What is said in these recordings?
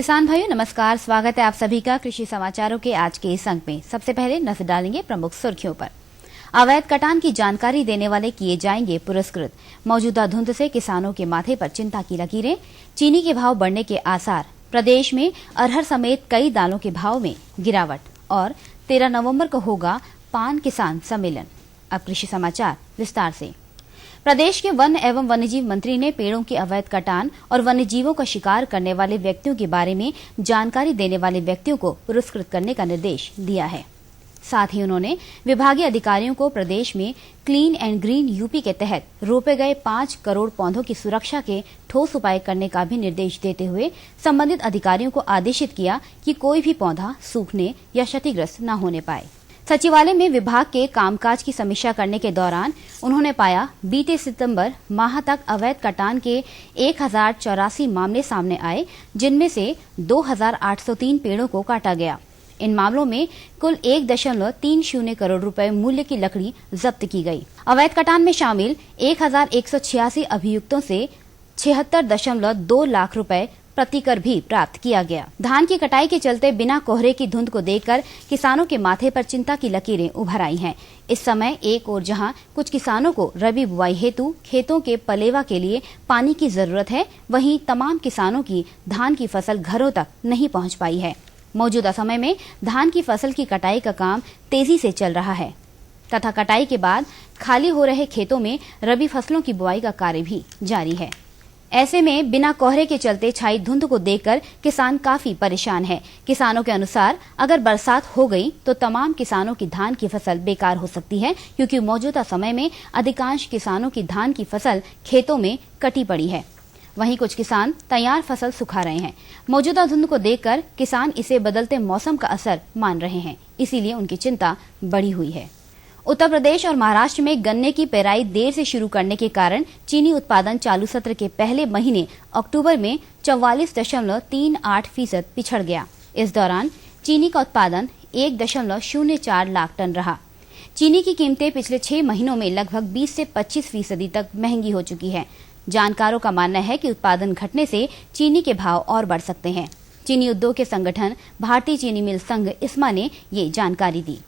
किसान भाइयों नमस्कार, स्वागत है आप सभी का कृषि समाचारों के आज के इस अंक में। सबसे पहले नजर डालेंगे प्रमुख सुर्खियों पर। अवैध कटान की जानकारी देने वाले किए जाएंगे पुरस्कृत। मौजूदा धुंध से किसानों के माथे पर चिंता की लकीरें। चीनी के भाव बढ़ने के आसार। प्रदेश में अरहर समेत कई दालों के भाव में गिरावट। और 13 नवंबर को होगा पान किसान सम्मेलन। अब कृषि समाचार विस्तार से। प्रदेश के वन एवं वन्यजीव मंत्री ने पेड़ों के अवैध कटान और वन्यजीवों का शिकार करने वाले व्यक्तियों के बारे में जानकारी देने वाले व्यक्तियों को पुरस्कृत करने का निर्देश दिया है। साथ ही उन्होंने विभागीय अधिकारियों को प्रदेश में क्लीन एंड ग्रीन यूपी के तहत रोपे गए 5 करोड़ पौधों की सुरक्षा के ठोस उपाय करने का भी निर्देश देते हुए संबंधित अधिकारियों को आदेशित किया कि कोई भी पौधा सूखने या क्षतिग्रस्त न होने पाए। सचिवालय में विभाग के कामकाज की समीक्षा करने के दौरान उन्होंने पाया बीते सितंबर माह तक अवैध कटान के 1084 मामले सामने आए, जिनमें से 2803 पेड़ों को काटा गया। इन मामलों में कुल 1.30 करोड़ रुपए मूल्य की लकड़ी जब्त की गई। अवैध कटान में शामिल 1186 अभियुक्तों से 76.2 लाख रुपए प्रतिकर भी प्राप्त किया गया। धान की कटाई के चलते बिना कोहरे की धुंध को देखकर किसानों के माथे पर चिंता की लकीरें उभर आई हैं। इस समय एक ओर जहां कुछ किसानों को रबी बुआई हेतु खेतों के पलेवा के लिए पानी की जरूरत है, वहीं तमाम किसानों की धान की फसल घरों तक नहीं पहुंच पाई है। मौजूदा समय में धान की फसल की कटाई का काम तेजी से चल रहा है तथा कटाई के बाद खाली हो रहे खेतों में रबी फसलों की बुआई का कार्य भी जारी है। ऐसे में बिना कोहरे के चलते छाई धुंध को देखकर किसान काफी परेशान है। किसानों के अनुसार अगर बरसात हो गई तो तमाम किसानों की धान की फसल बेकार हो सकती है, क्योंकि मौजूदा समय में अधिकांश किसानों की धान की फसल खेतों में कटी पड़ी है। वहीं कुछ किसान तैयार फसल सुखा रहे हैं। मौजूदा धुंध को देखकर किसान इसे बदलते मौसम का असर मान रहे हैं, इसीलिए उनकी चिंता बढ़ी हुई है। उत्तर प्रदेश और महाराष्ट्र में गन्ने की पेराई देर से शुरू करने के कारण चीनी उत्पादन चालू सत्र के पहले महीने अक्टूबर में 44.38% पिछड़ गया। इस दौरान चीनी का उत्पादन 1.04 लाख टन रहा। चीनी की कीमतें पिछले 6 महीनों में लगभग 20 से 25% तक महंगी हो चुकी है। जानकारों का मानना है कि उत्पादन घटने से चीनी के भाव और बढ़ सकते हैं। चीनी उद्योग के संगठन भारतीय चीनी मिल संघ इस्मा ने ये जानकारी दी।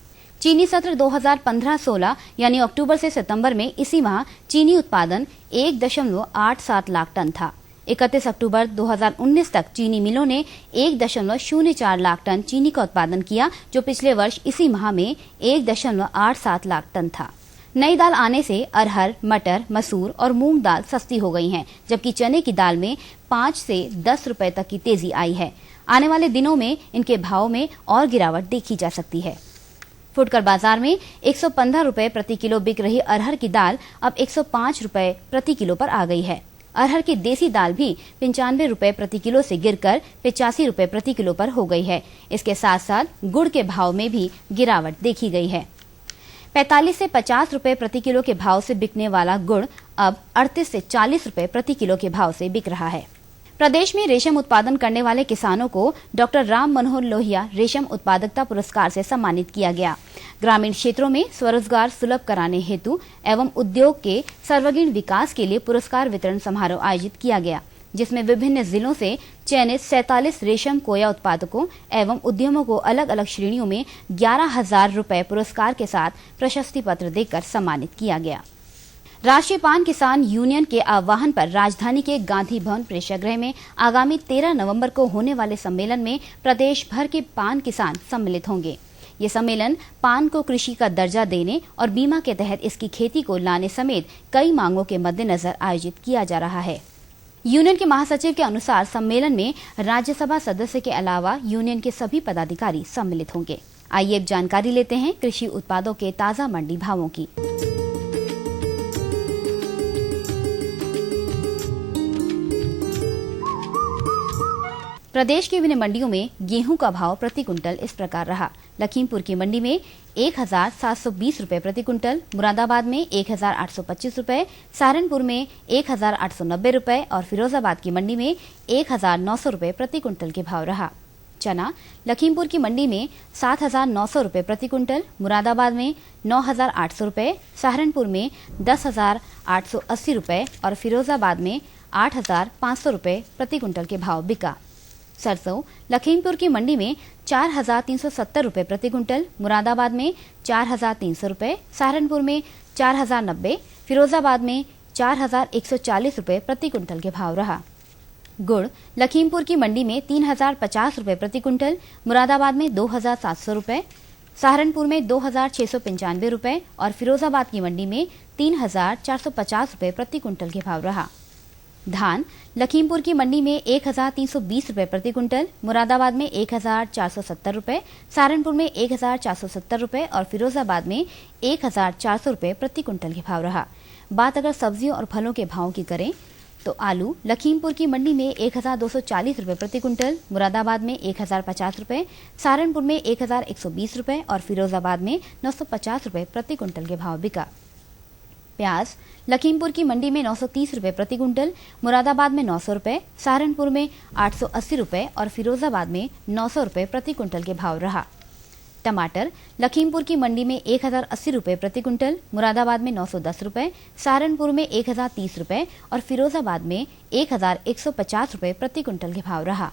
चीनी सत्र 2015-16 यानी अक्टूबर से सितंबर में इसी माह चीनी उत्पादन 1.87 लाख टन था। 31 अक्टूबर 2019 तक चीनी मिलों ने 1.04 लाख टन चीनी का उत्पादन किया, जो पिछले वर्ष इसी माह में 1.87 लाख टन था। नई दाल आने से अरहर, मटर, मसूर और मूंग दाल सस्ती हो गई हैं, जबकि चने की दाल में 5 से 10 रुपए तक की तेजी आई है। आने वाले दिनों में इनके भाव में और गिरावट देखी जा सकती है। फुटकर बाजार में 115 रुपए प्रति किलो बिक रही अरहर की दाल अब 105 रुपए प्रति किलो पर आ गई है। अरहर की देसी दाल भी 95 रुपए प्रति किलो से गिरकर 85 रुपए प्रति किलो पर हो गई है। इसके साथ साथ गुड़ के भाव में भी गिरावट देखी गई है। 45 से 50 रुपए प्रति किलो के भाव से बिकने वाला गुड़ अब 38 से 40 रुपए प्रति किलो के भाव से बिक रहा है। प्रदेश में रेशम उत्पादन करने वाले किसानों को डॉक्टर राम मनोहर लोहिया रेशम उत्पादकता पुरस्कार से सम्मानित किया गया। ग्रामीण क्षेत्रों में स्वरोजगार सुलभ कराने हेतु एवं उद्योग के सर्वांगीण विकास के लिए पुरस्कार वितरण समारोह आयोजित किया गया, जिसमें विभिन्न जिलों से चयनित 47 रेशम कोया उत्पादकों एवं उद्यमों को अलग अलग श्रेणियों में 11,000 रुपए पुरस्कार के साथ प्रशस्ति पत्र देकर सम्मानित किया गया। राष्ट्रीय पान किसान यूनियन के आह्वान पर राजधानी के गांधी भवन प्रेक्षागृह में आगामी 13 नवंबर को होने वाले सम्मेलन में प्रदेश भर के पान किसान सम्मिलित होंगे। ये सम्मेलन पान को कृषि का दर्जा देने और बीमा के तहत इसकी खेती को लाने समेत कई मांगों के मद्देनजर आयोजित किया जा रहा है। यूनियन के महासचिव के अनुसार सम्मेलन में राज्यसभा सदस्य के अलावा यूनियन के सभी पदाधिकारी सम्मिलित होंगे। आइए अब जानकारी लेते हैं कृषि उत्पादों के ताजा मंडी भावों की। प्रदेश की विभिन्न मंडियों में गेहूं का भाव प्रति कुंटल इस प्रकार रहा। लखीमपुर की मंडी में 1,720 रुपए प्रति कुंटल, मुरादाबाद में 1,825 रुपए, सहारनपुर में 1,890 रुपए और फिरोजाबाद की मंडी में 1,900 रुपए प्रति कुंटल के भाव रहा। चना लखीमपुर की मंडी में 7,900 रुपए प्रति कुंटल, मुरादाबाद में 9,800 रुपए, सहारनपुर में 10,880 रुपए और फिरोजाबाद में 8,500 रुपए प्रति कुंटल के भाव बिका। सरसों लखीमपुर की मंडी में 4,370 रुपए प्रति क्विंटल, मुरादाबाद में 4,300 रुपए, सहारनपुर में 4,090, फिरोजाबाद में 4,140 रुपए प्रति क्विंटल के भाव रहा। गुड़ लखीमपुर की मंडी में 3,050 रुपए प्रति क्विंटल, मुरादाबाद में 2,700 रुपए, सहारनपुर में 2,695 रुपए और फिरोजाबाद की मंडी में 3,450 रुपए प्रति क्विंटल के भाव रहा। धान लखीमपुर की मंडी में 1,320 रुपए प्रति क्विंटल, मुरादाबाद में 1,470 रुपए, सहारनपुर में 1,470 रुपए और फिरोजाबाद में 1,400 रुपए प्रति क्विंटल के भाव रहा। बात अगर सब्जियों और फलों के भाव की करें तो आलू लखीमपुर की मंडी में 1,240 रुपए प्रति क्विंटल, मुरादाबाद में 1,050 रुपए, सहारनपुर में 1,120 रुपए और फिरोजाबाद में 950 रुपए प्रति क्विंटल के भाव बिका। प्याज लखीमपुर की मंडी में 930 रुपए प्रति क्विंटल, मुरादाबाद में 900 रुपए, सहारनपुर में 880 रुपए और फिरोजाबाद में 900 रुपए प्रति क्विंटल के भाव रहा। टमाटर लखीमपुर की मंडी में 1,080 रुपए प्रति क्विंटल, मुरादाबाद में 910 रुपए, सहारनपुर में 1,030 रुपए और फिरोजाबाद में 1,150 रुपए प्रति क्विंटल के भाव रहा।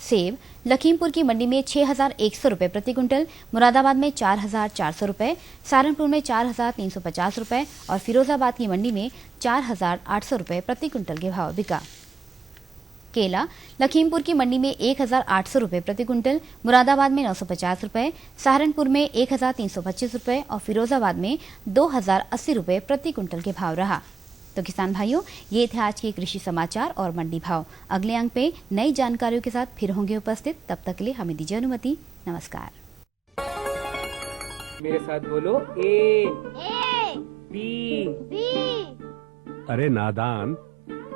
सेब लखीमपुर की मंडी में 6,100 रुपए प्रति क्विंटल, मुरादाबाद में 4,400 रुपए, सहारनपुर में 4,350 रुपए और फिरोजाबाद की मंडी में 4,800 रुपए प्रति क्विंटल के भाव बिका। केला लखीमपुर की मंडी में 1,800 रुपए प्रति क्विंटल, मुरादाबाद में 950 रुपए, सहारनपुर में 1,325 रुपए और फिरोजाबाद में 2,080 रुपए प्रति क्विंटल के भाव रहा। तो किसान भाइयों, ये थे आज के कृषि समाचार और मंडी भाव। अगले अंक पे नई जानकारियों के साथ फिर होंगे उपस्थित। तब तक के लिए हमें दीजिए अनुमति। नमस्कार। मेरे साथ बोलो ए बी। अरे नादान,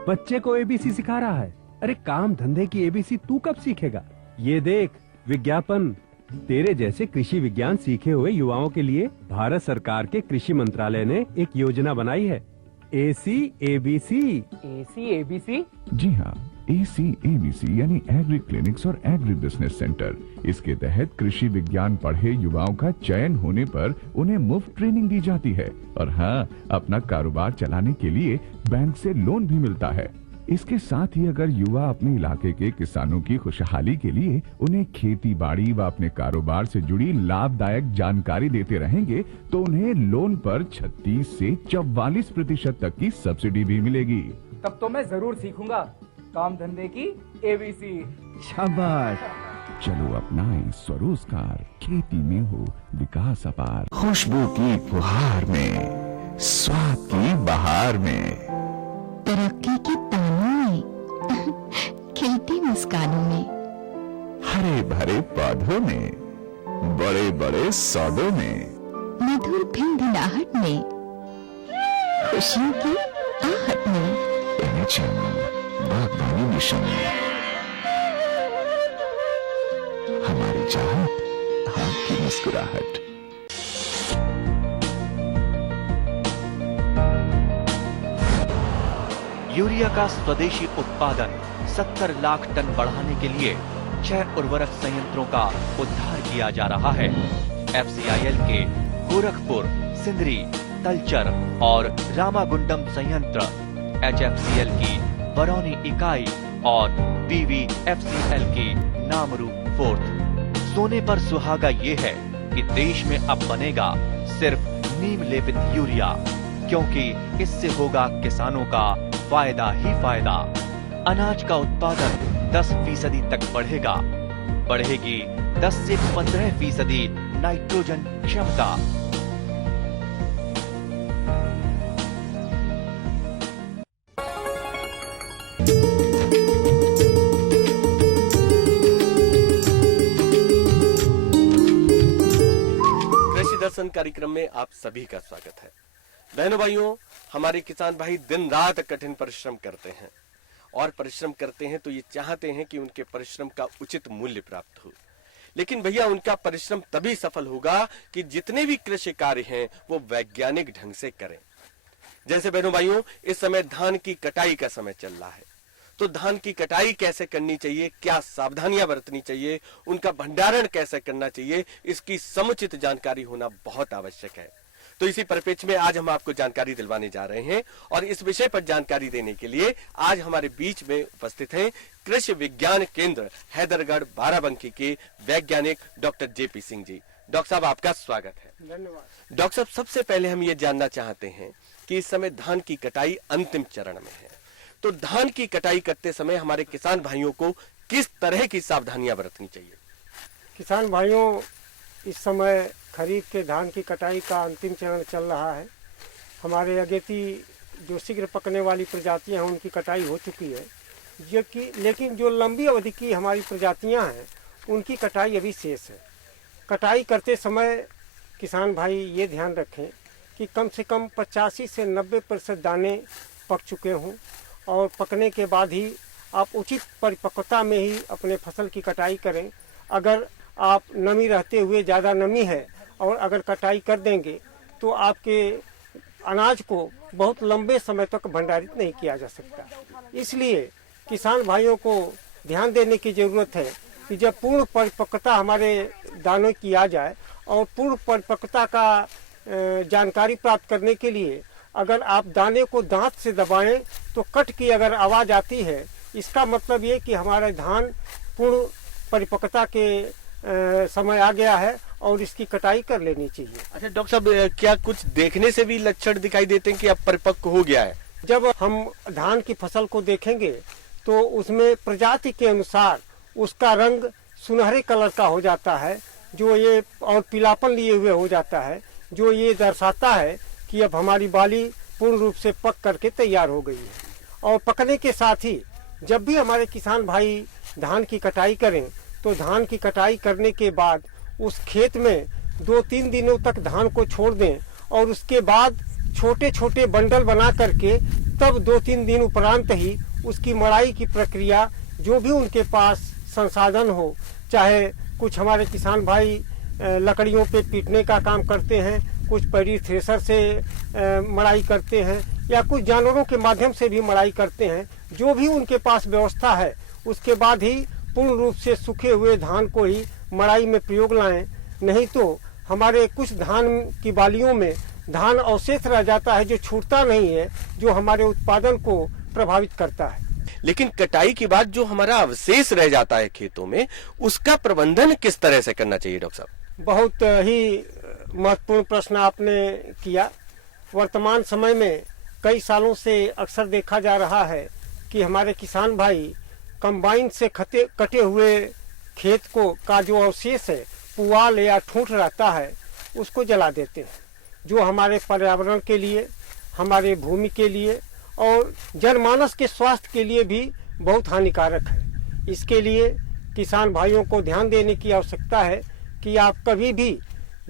बच्चे को एबीसी सिखा रहा है। अरे काम धंधे की एबीसी तू कब सीखेगा? ये देख विज्ञापन। तेरे जैसे कृषि विज्ञान सीखे हुए युवाओं के लिए भारत सरकार के कृषि मंत्रालय ने एक योजना बनाई है, ACABC। ACABC? जी हाँ, ACABC यानी एग्री क्लिनिक्स और एग्री बिजनेस सेंटर। इसके तहत कृषि विज्ञान पढ़े युवाओं का चयन होने पर उन्हें मुफ्त ट्रेनिंग दी जाती है और हाँ, अपना कारोबार चलाने के लिए बैंक से लोन भी मिलता है। इसके साथ ही अगर युवा अपने इलाके के किसानों की खुशहाली के लिए उन्हें खेती बाड़ी व अपने कारोबार से जुड़ी लाभदायक जानकारी देते रहेंगे तो उन्हें लोन पर 36 से 44% तक की सब्सिडी भी मिलेगी। तब तो मैं जरूर सीखूंगा काम धंधे की ABC। शाबाश, चलो अपनाएं स्वरोजगार, खेती में हो विकास अपार। खुशबू की फुहार में, स्वाद की बहार में, तरक्की की तानों में, खिलती मुस्कानों में, हरे भरे पौधों में, बड़े बड़े सौदों में, मधुर भिनभिनाहट में, खुशियों की आहट में, बागवानी मिशन, हमारी चाहत, आपकी मुस्कुराहट। यूरिया का स्वदेशी उत्पादन 70 लाख टन बढ़ाने के लिए 6 उर्वरक संयंत्रों का उद्धार किया जा रहा है। FCIL के गोरखपुर, सिंदरी, तलचर और रामागुंडम संयंत्र, HFCL की बरौनी इकाई और BVFCL की नामरू फोर्थ। सोने पर सुहागा ये है कि देश में अब बनेगा सिर्फ नीम लेपित यूरिया, क्योंकि इससे होगा किसानों का फायदा ही फायदा। अनाज का उत्पादन 10% तक बढ़ेगा। बढ़ेगी 10 से 15% नाइट्रोजन क्षमता। कृषि दर्शन कार्यक्रम में आप सभी का स्वागत है। बहनों भाइयों, हमारे किसान भाई दिन रात कठिन परिश्रम करते हैं और परिश्रम करते हैं तो ये चाहते हैं कि उनके परिश्रम का उचित मूल्य प्राप्त हो। लेकिन भैया, उनका परिश्रम तभी सफल होगा कि जितने भी कृषि कार्य हैं वो वैज्ञानिक ढंग से करें। जैसे बहनों भाइयों, इस समय धान की कटाई का समय चल रहा है, तो धान की कटाई कैसे करनी चाहिए, क्या सावधानियां बरतनी चाहिए, उनका भंडारण कैसे करना चाहिए, इसकी समुचित जानकारी होना बहुत आवश्यक है। तो इसी परिप्रेक्ष्य में आज हम आपको जानकारी दिलवाने जा रहे हैं और इस विषय पर जानकारी देने के लिए आज हमारे बीच में उपस्थित हैं कृषि विज्ञान केंद्र हैदरगढ़ बाराबंकी के वैज्ञानिक doctor JP Singh ji. Doctor साहब, आपका स्वागत है। धन्यवाद। डॉक्टर साहब, सबसे पहले हम ये जानना चाहते हैं कि इस समय धान की कटाई अंतिम चरण में है, तो धान की कटाई करते समय हमारे किसान भाइयों को किस तरह की सावधानियां बरतनी चाहिए? किसान भाइयों, इस समय खरीफ के धान की कटाई का अंतिम चरण चल रहा है। हमारे अगेती जो शीघ्र पकने वाली प्रजातियां हैं उनकी कटाई हो चुकी है, लेकिन जो लंबी अवधि की हमारी प्रजातियां हैं उनकी कटाई अभी शेष है। कटाई करते समय किसान भाई ये ध्यान रखें कि कम से कम 85 से 90% दाने पक चुके हों और पकने के बाद ही आप उचित परिपक्वता में ही अपने फसल की कटाई करें। अगर आप नमी रहते हुए ज़्यादा नमी है और अगर कटाई कर देंगे तो आपके अनाज को बहुत लंबे समय तक भंडारित नहीं किया जा सकता। इसलिए किसान भाइयों को ध्यान देने की ज़रूरत है कि जब पूर्ण परिपक्वता हमारे दानों की आ जाए और पूर्ण परिपक्वता का जानकारी प्राप्त करने के लिए अगर आप दाने को दांत से दबाएं तो कट की अगर आवाज़ आती है, इसका मतलब ये कि हमारा धान पूर्ण परिपक्वता के समय आ गया है और इसकी कटाई कर लेनी चाहिए। अच्छा डॉक्टर साहब, क्या कुछ देखने से भी लक्षण दिखाई देते हैं कि अब परिपक्व हो गया है? जब हम धान की फसल को देखेंगे तो उसमें प्रजाति के अनुसार उसका रंग सुनहरे कलर का हो जाता है, जो ये और पीलापन लिए हुए हो जाता है, जो ये दर्शाता है कि अब हमारी बाली पूर्ण रूप से पक करके तैयार हो गई है। और पकने के साथ ही जब भी हमारे किसान भाई धान की कटाई करें तो धान की कटाई करने के बाद उस खेत में 2-3 दिनों तक धान को छोड़ दें और उसके बाद छोटे छोटे बंडल बना करके तब 2-3 दिन उपरांत ही उसकी मड़ाई की प्रक्रिया, जो भी उनके पास संसाधन हो, चाहे कुछ हमारे किसान भाई लकड़ियों पे पीटने का काम करते हैं, कुछ पैडी थ्रेसर से मड़ाई करते हैं या कुछ जानवरों के माध्यम से भी मड़ाई करते हैं, जो भी उनके पास व्यवस्था है उसके बाद ही पूर्ण रूप से सूखे हुए धान को ही मड़ाई में प्रयोग लाएं। नहीं तो हमारे कुछ धान की बालियों में धान अवशेष रह जाता है जो छूटता नहीं है, जो हमारे उत्पादन को प्रभावित करता है। लेकिन कटाई के बाद जो हमारा अवशेष रह जाता है खेतों में, उसका प्रबंधन किस तरह से करना चाहिए डॉक्टर साहब? बहुत ही महत्वपूर्ण प्रश्न आपने किया। वर्तमान समय में कई सालों से अक्सर देखा जा रहा है कि हमारे किसान भाई कंबाइन से कटे हुए खेत को का जो अवशेष है, पुआल या ठूंठ रहता है, उसको जला देते हैं, जो हमारे पर्यावरण के लिए, हमारे भूमि के लिए और जनमानस के स्वास्थ्य के लिए भी बहुत हानिकारक है। इसके लिए किसान भाइयों को ध्यान देने की आवश्यकता है कि आप कभी भी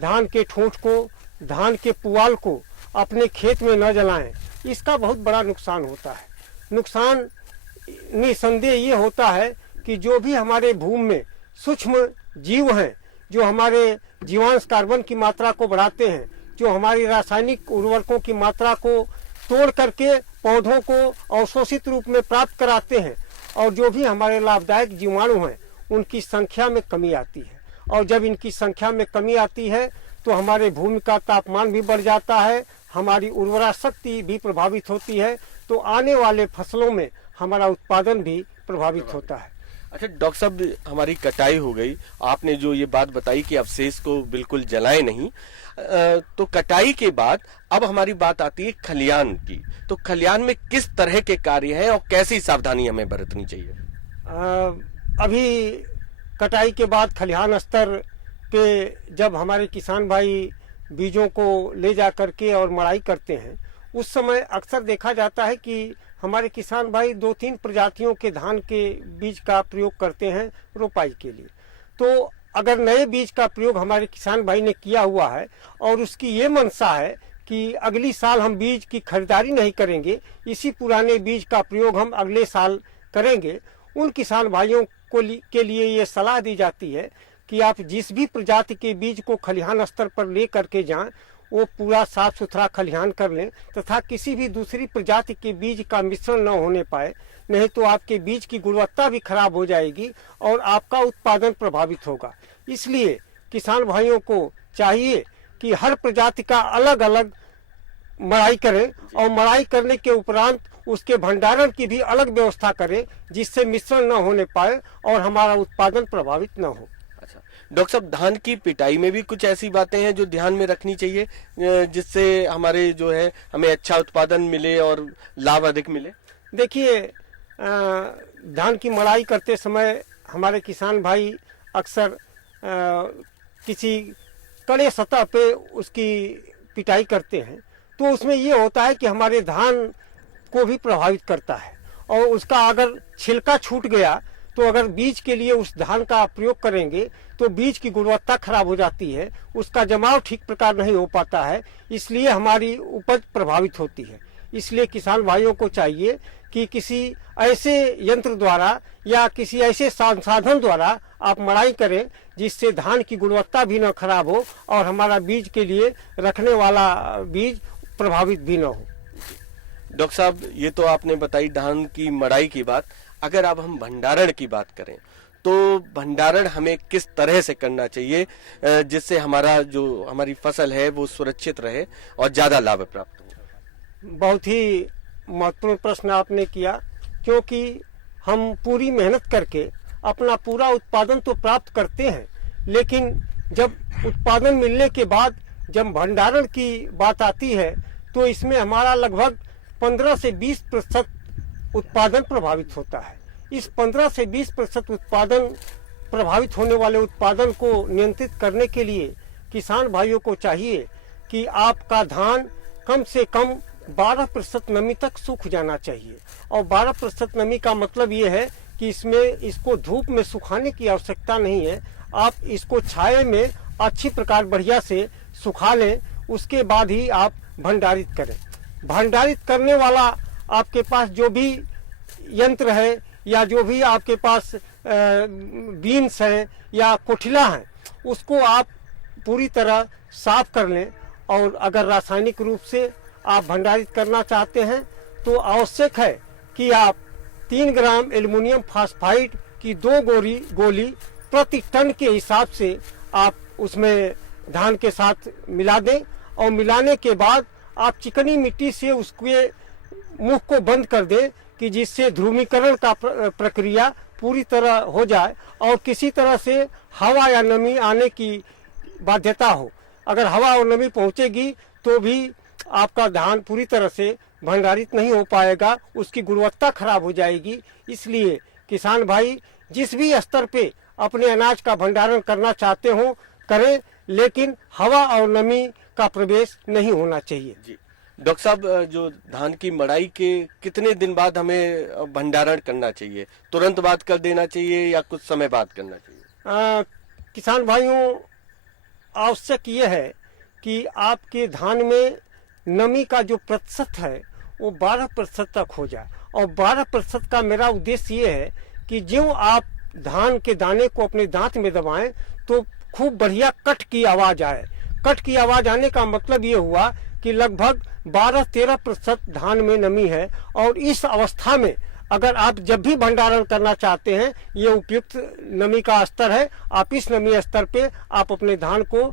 धान के ठूंठ को, धान के पुआल को अपने खेत में न जलाएं। इसका बहुत बड़ा नुकसान होता है। नुकसान निसंदेह ये होता है कि जो भी हमारे भूमि में सूक्ष्म जीव हैं, जो हमारे जीवांश कार्बन की मात्रा को बढ़ाते हैं, जो हमारी रासायनिक उर्वरकों की मात्रा को तोड़ करके पौधों को अवशोषित रूप में प्राप्त कराते हैं, और जो भी हमारे लाभदायक जीवाणु हैं उनकी संख्या में कमी आती है। और जब इनकी संख्या में कमी आती है तो हमारे भूमि का तापमान भी बढ़ जाता है, हमारी उर्वरा शक्ति भी प्रभावित होती है, तो आने वाले फसलों में हमारा उत्पादन भी प्रभावित होता है। अच्छा डॉक्टर साहब, हमारी कटाई हो गई, आपने जो ये बात बताई कि अवशेष को बिल्कुल जलाएं नहीं, तो कटाई के बाद अब हमारी बात आती है खलियान की। तो खलियान में किस तरह के कार्य हैं और कैसी सावधानी हमें बरतनी चाहिए? अभी कटाई के बाद खलिहान स्तर पे जब हमारे किसान भाई बीजों को ले जा करके और मड़ाई करते हैं, उस समय अक्सर देखा जाता है कि हमारे किसान भाई 2-3 प्रजातियों के धान के बीज का प्रयोग करते हैं रोपाई के लिए। तो अगर नए बीज का प्रयोग हमारे किसान भाई ने किया हुआ है और उसकी ये मनसा है कि अगली साल हम बीज की खरीदारी नहीं करेंगे, इसी पुराने बीज का प्रयोग हम अगले साल करेंगे, उन किसान भाइयों के लिए ये सलाह दी जाती है कि आप जिस भी प्रजाति के बीज को खलिहान स्तर पर ले करके जाएं, वो पूरा साफ सुथरा खलिहान कर लें तथा किसी भी दूसरी प्रजाति के बीज का मिश्रण न होने पाए, नहीं तो आपके बीज की गुणवत्ता भी खराब हो जाएगी और आपका उत्पादन प्रभावित होगा। इसलिए किसान भाइयों को चाहिए कि हर प्रजाति का अलग अलग मड़ाई करें और मड़ाई करने के उपरांत उसके भंडारण की भी अलग व्यवस्था करें, जिससे मिश्रण न होने पाए और हमारा उत्पादन प्रभावित न हो। अच्छा डॉक्टर साहब, धान की पिटाई में भी कुछ ऐसी बातें हैं जो ध्यान में रखनी चाहिए जिससे हमारे जो है हमें अच्छा उत्पादन मिले और लाभ अधिक मिले? देखिए, धान की मड़ाई करते समय हमारे किसान भाई अक्सर किसी कड़े सतह पे उसकी पिटाई करते हैं, तो उसमें ये होता है कि हमारे धान को भी प्रभावित करता है और उसका अगर छिलका छूट गया तो अगर बीज के लिए उस धान का प्रयोग करेंगे तो बीज की गुणवत्ता खराब हो जाती है, उसका जमाव ठीक प्रकार नहीं हो पाता है, इसलिए हमारी उपज प्रभावित होती है। इसलिए किसान भाइयों को चाहिए कि किसी ऐसे यंत्र द्वारा या किसी ऐसे संसाधन द्वारा आप मड़ाई करें जिससे धान की गुणवत्ता भी न खराब हो और हमारा बीज के लिए रखने वाला बीज प्रभावित भी न हो। डॉक्टर साहब, ये तो आपने बताई धान की मड़ाई की बात। अगर अब हम भंडारण की बात करें तो भंडारण हमें किस तरह से करना चाहिए जिससे हमारी फसल है वो सुरक्षित रहे और ज्यादा लाभ प्राप्त हो? बहुत ही महत्वपूर्ण प्रश्न आपने किया, क्योंकि हम पूरी मेहनत करके अपना पूरा उत्पादन तो प्राप्त करते हैं, लेकिन जब उत्पादन मिलने के बाद जब भंडारण की बात आती है तो इसमें हमारा लगभग 15 से 20% उत्पादन प्रभावित होता है। इस 15 से 20% उत्पादन प्रभावित होने वाले उत्पादन को नियंत्रित करने के लिए किसान भाइयों को चाहिए कि आपका धान कम से कम 12% नमी तक सूख जाना चाहिए। और 12% नमी का मतलब ये है कि इसको धूप में सुखाने की आवश्यकता नहीं है, आप इसको छाये में अच्छी प्रकार बढ़िया से सुखा लें, उसके बाद ही आप भंडारित करें। भंडारित करने वाला आपके पास जो भी यंत्र है या जो भी आपके पास बीन्स हैं या कोठिला हैं, उसको आप पूरी तरह साफ कर लें। और अगर रासायनिक रूप से आप भंडारित करना चाहते हैं तो आवश्यक है कि आप 3 ग्राम एल्युमिनियम फास्फाइड की 2 गोली प्रति टन के हिसाब से आप उसमें धान के साथ मिला दें और मिलाने के बाद आप चिकनी मिट्टी से उसके मुख को बंद कर दें कि जिससे ध्रुवीकरण का प्रक्रिया पूरी तरह हो जाए और किसी तरह से हवा या नमी आने की बाध्यता हो। अगर हवा और नमी पहुंचेगी तो भी आपका धान पूरी तरह से भंडारित नहीं हो पाएगा, उसकी गुणवत्ता खराब हो जाएगी। इसलिए किसान भाई जिस भी स्तर पे अपने अनाज का भंडारण करना चाहते हो करें, लेकिन हवा और नमी का प्रवेश नहीं होना चाहिए। जी डॉक्टर साहब, जो धान की मड़ाई के कितने दिन बाद हमें भंडारण करना चाहिए? तुरंत बाद कर देना चाहिए या कुछ समय बाद करना चाहिए? किसान भाइयों, आवश्यक ये है कि आपके धान में नमी का जो प्रतिशत है वो 12% तक हो जाए। और 12% का मेरा उद्देश्य ये है कि जो आप धान के दाने को अपने दांत में दबाएं तो खूब बढ़िया कट की आवाज आए। कट की आवाज आने का मतलब ये हुआ कि लगभग 12-13% धान में नमी है और इस अवस्था में अगर आप जब भी भंडारण करना चाहते हैं, ये उपयुक्त नमी का स्तर है, आप इस नमी स्तर पे आप अपने धान को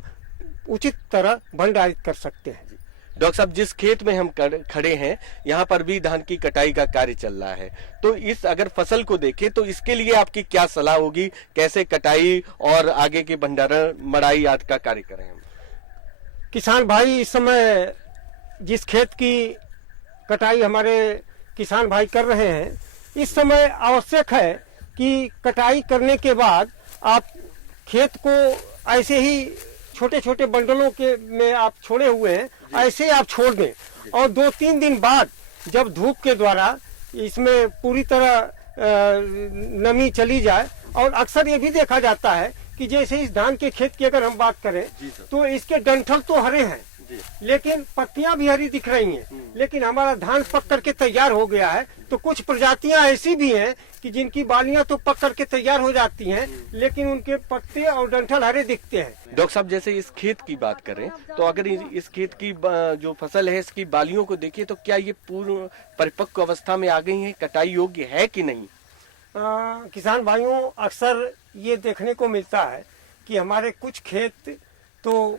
उचित तरह भंडारित कर सकते हैं। डॉक्टर साहब, जिस खेत में हम खड़े हैं यहाँ पर भी धान की कटाई का कार्य चल रहा है, तो इस अगर फसल को देखें तो इसके लिए आपकी क्या सलाह होगी? कैसे कटाई और आगे के भंडारण मड़ाई आदि का कार्य करें हम? किसान भाई, इस समय जिस खेत की कटाई हमारे किसान भाई कर रहे हैं, इस समय आवश्यक है कि कटाई करने के बाद आप खेत को ऐसे ही छोटे छोटे बंडलों के में आप छोड़े हुए हैं, ऐसे आप छोड़ दें और 2-3 दिन बाद जब धूप के द्वारा इसमें पूरी तरह नमी चली जाए। और अक्सर ये भी देखा जाता है कि जैसे इस धान के खेत की अगर हम बात करें तो इसके डंठल तो हरे हैं लेकिन पत्तियां भी हरी दिख रही हैं, लेकिन हमारा धान पक करके तैयार हो गया है। तो कुछ प्रजातियां ऐसी भी हैं कि जिनकी बालियां तो पक करके तैयार हो जाती हैं लेकिन उनके पत्ते और डंठल हरे दिखते हैं। डॉक्टर साहब, जैसे इस खेत की बात करें तो अगर इस खेत की जो फसल है इसकी बालियों को देखिए तो क्या ये पूर्ण परिपक्व अवस्था में आ गई है, कटाई योग्य है कि नहीं? किसान भाइयों, अक्सर ये देखने को मिलता है कि हमारे कुछ खेत तो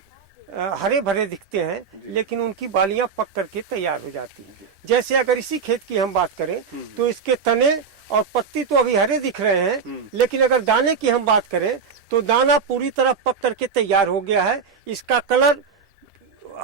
हरे भरे दिखते हैं, लेकिन उनकी बालियां पक करके तैयार हो जाती हैं। जैसे अगर इसी खेत की हम बात करें तो इसके तने और पत्ती तो अभी हरे दिख रहे हैं, लेकिन अगर दाने की हम बात करें तो दाना पूरी तरह पक करके तैयार हो गया है। इसका कलर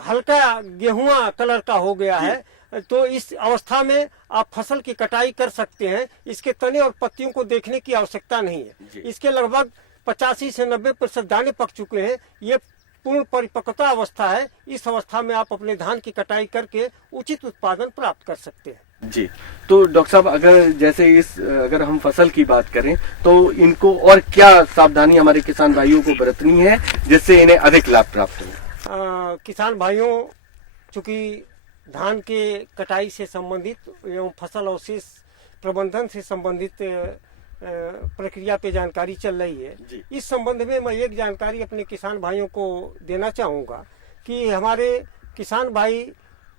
हल्का गेहुआ कलर का हो गया है। तो इस अवस्था में आप फसल की कटाई कर सकते हैं। इसके तने और पत्तियों को देखने की आवश्यकता नहीं है। इसके लगभग 85 से 90% दाने पक चुके हैं। ये पूर्ण परिपक्वता अवस्था है। इस अवस्था में आप अपने धान की कटाई करके उचित उत्पादन प्राप्त कर सकते हैं। जी, तो डॉक्टर साहब अगर हम फसल की बात करें तो इनको और क्या सावधानी हमारे किसान भाइयों को बरतनी है जिससे इन्हें अधिक लाभ प्राप्त हो? किसान भाइयों, चूंकि धान के कटाई से संबंधित एवं फसल अवशेष प्रबंधन से संबंधित प्रक्रिया पे जानकारी चल रही है, इस संबंध में मैं एक जानकारी अपने किसान भाइयों को देना चाहूँगा कि हमारे किसान भाई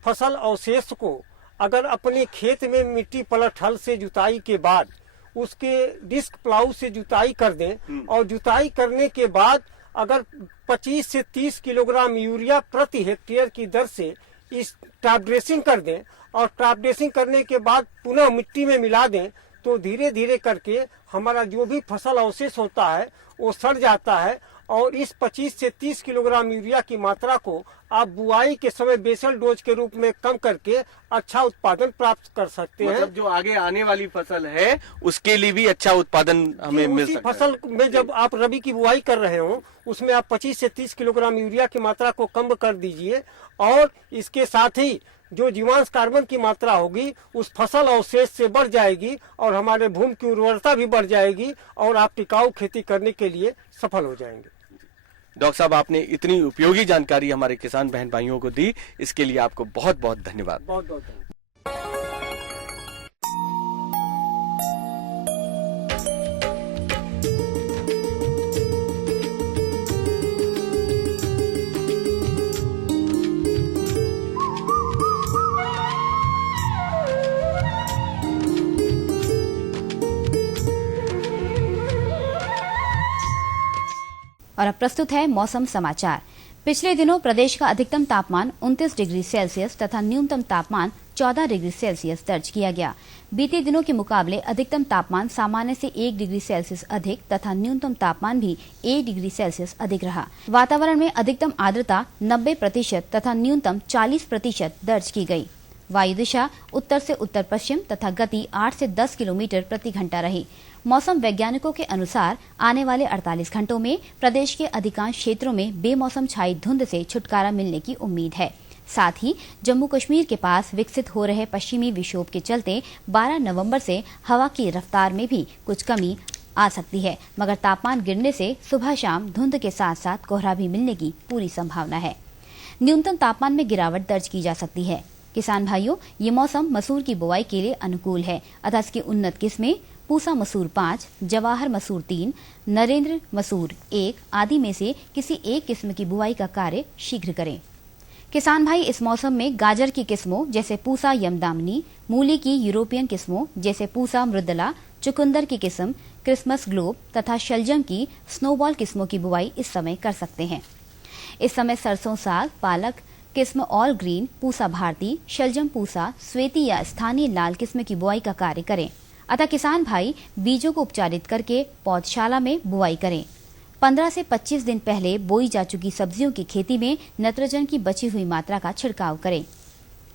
फसल अवशेष को अगर अपने खेत में मिट्टी पलट हल से जुताई के बाद उसके डिस्क प्लाऊ से जुताई कर दें और जुताई करने के बाद अगर 25 से 30 किलोग्राम यूरिया प्रति हेक्टेयर की दर से इस टॉप ड्रेसिंग कर दें और टॉप ड्रेसिंग करने के बाद पुनः मिट्टी में मिला दें तो धीरे धीरे करके हमारा जो भी फसल अवशेष होता है वो सड़ जाता है और इस 25 से 30 किलोग्राम यूरिया की मात्रा को आप बुआई के समय बेसल डोज के रूप में कम करके अच्छा उत्पादन प्राप्त कर सकते हैं। मतलब जो आगे आने वाली फसल है उसके लिए भी अच्छा उत्पादन हमें मिल सकता है। फसल में जब आप रबी की बुआई कर रहे हो उसमें आप 25 से 30 किलोग्राम यूरिया की मात्रा को कम कर दीजिए और इसके साथ ही जो जीवांश कार्बन की मात्रा होगी उस फसल अवशेष से बढ़ जाएगी और हमारे भूमि की उर्वरता भी बढ़ जाएगी और आप टिकाऊ खेती करने के लिए सफल हो जाएंगे। डॉक्टर साहब, आपने इतनी उपयोगी जानकारी हमारे किसान बहन भाइयों को दी, इसके लिए आपको बहुत बहुत धन्यवाद। बहुत बहुत धन्यवाद। और अब प्रस्तुत है मौसम समाचार। पिछले दिनों प्रदेश का अधिकतम तापमान 29 डिग्री सेल्सियस तथा न्यूनतम तापमान 14 डिग्री सेल्सियस दर्ज किया गया। बीते दिनों के मुकाबले अधिकतम तापमान सामान्य से 1 डिग्री सेल्सियस अधिक तथा न्यूनतम तापमान भी 1 डिग्री सेल्सियस अधिक रहा। वातावरण में अधिकतम आर्द्रता 90% तथा न्यूनतम 40% दर्ज की गई। वायु दिशा उत्तर से उत्तर पश्चिम तथा गति 8 से 10 किलोमीटर प्रति घंटा रही। मौसम वैज्ञानिकों के अनुसार आने वाले 48 घंटों में प्रदेश के अधिकांश क्षेत्रों में बेमौसम छाई धुंध से छुटकारा मिलने की उम्मीद है। साथ ही जम्मू कश्मीर के पास विकसित हो रहे पश्चिमी विक्षोभ के चलते 12 नवंबर से हवा की रफ्तार में भी कुछ कमी आ सकती है, मगर तापमान गिरने से सुबह शाम धुंध के साथ साथ कोहरा भी मिलने की पूरी संभावना है। न्यूनतम तापमान में गिरावट दर्ज की जा सकती है। किसान भाइयों, ये मौसम मसूर की बुआई के लिए अनुकूल है, अतः इसकी उन्नत किस्में पूसा मसूर 5, जवाहर मसूर 3, नरेंद्र मसूर 1 आदि में से किसी एक किस्म की बुआई का कार्य शीघ्र करें। किसान भाई इस मौसम में गाजर की किस्मों जैसे पूसा यमदामिनी, मूली की यूरोपियन किस्मों जैसे पूसा मृदला, चुकंदर की किस्म क्रिसमस ग्लोब तथा शलजम की स्नोबॉल किस्मों की बुआई इस समय कर सकते हैं। इस समय सरसों साग, पालक किस्म ऑल ग्रीन, पूसा भारती, शलजम पूसा, स्वेती या स्थानीय लाल किस्म की बुआई का कार्य करें। अतः किसान भाई बीजों को उपचारित करके पौधशाला में बुआई करें। 15 से 25 दिन पहले बोई जा चुकी सब्जियों की खेती में नाइट्रोजन की बची हुई मात्रा का छिड़काव करें।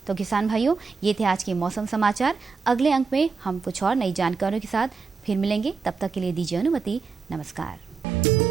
तो किसान भाइयों, ये थे आज के मौसम समाचार। अगले अंक में हम कुछ और नई जानकारियों के साथ फिर मिलेंगे। तब तक के लिए दीजिए अनुमति। नमस्कार।